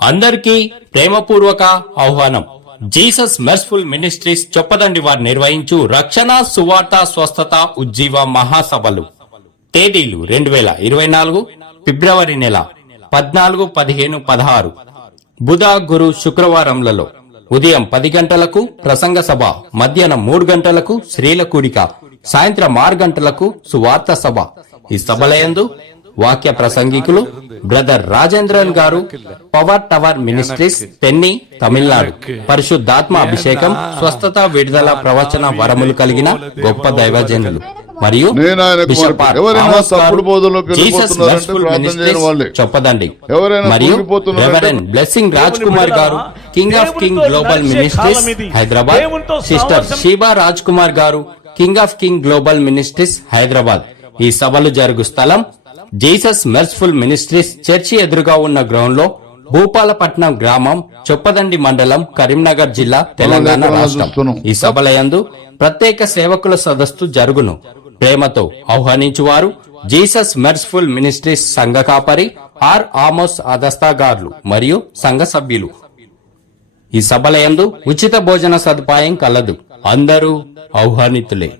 అందరికీ ప్రేమపూర్వక ఆహ్వానం. Jesus merciful ministries Choppadandi వారు నిర్వహించు రక్షణ సువార్త స్వస్థత ఉజ్జీవ మహాసభలు. తేదీలు 2024 ఫిబ్రవరి నెల 14, 15, 16 బుధ, గురు, శుక్రవారంలలో ఉదయం 10 గంటలకు ప్రసంగ సభ, మధ్యాహ్నం 3 గంటలకు స్త్రీల కూడిక, సాయంత్రం 6 గంటలకు సువార్త సభ. ఈ సభలయందు వాక్య ప్రసంగికులు బ్రదర్ రాజేంద్రన్ గారు, పవర్ టవర్ మినిస్ట్రీస్, తెన్ని, తమిళనాడు. పరిశుద్ధాత్మ అభిషేకం, స్వస్థత, విడుదల, ప్రవచన వరములు కలిగిన గొప్ప దైవజనులు మరియు bishop Jesus merciful ministries Choppadandi మరియు reverend blessing Raj Kumar garu, king of king global ministries Hyderabad. Sister Sheeba Raj Kumar garu, king of king global ministries Hyderabad. ఈ సభలు జరుగు స్థలం జీసస్ మెర్సిఫుల్ మినిస్ట్రీస్ చర్చి ఎదురుగా ఉన్న గ్రౌండ్ లో, భూపాలపట్నం గ్రామం, చొప్పదండి మండలం, కరీంనగర్ జిల్లా, తెలంగాణ రాష్ట్రం. ఈ సభలయందు ప్రత్యేక సేవకుల సదస్సు జరుగును. ప్రేమతో ఆహ్వానించువారు జీసస్ మెర్సిఫుల్ మినిస్ట్రీస్ సంఘ కాపరి ఆర్ ఆమోస్ అగస్తా గారు మరియు సంఘ సభ్యులు. ఈ సభలయందు ఉచిత భోజన సదుపాయం కలదు. అందరూ ఆహ్వానితులే.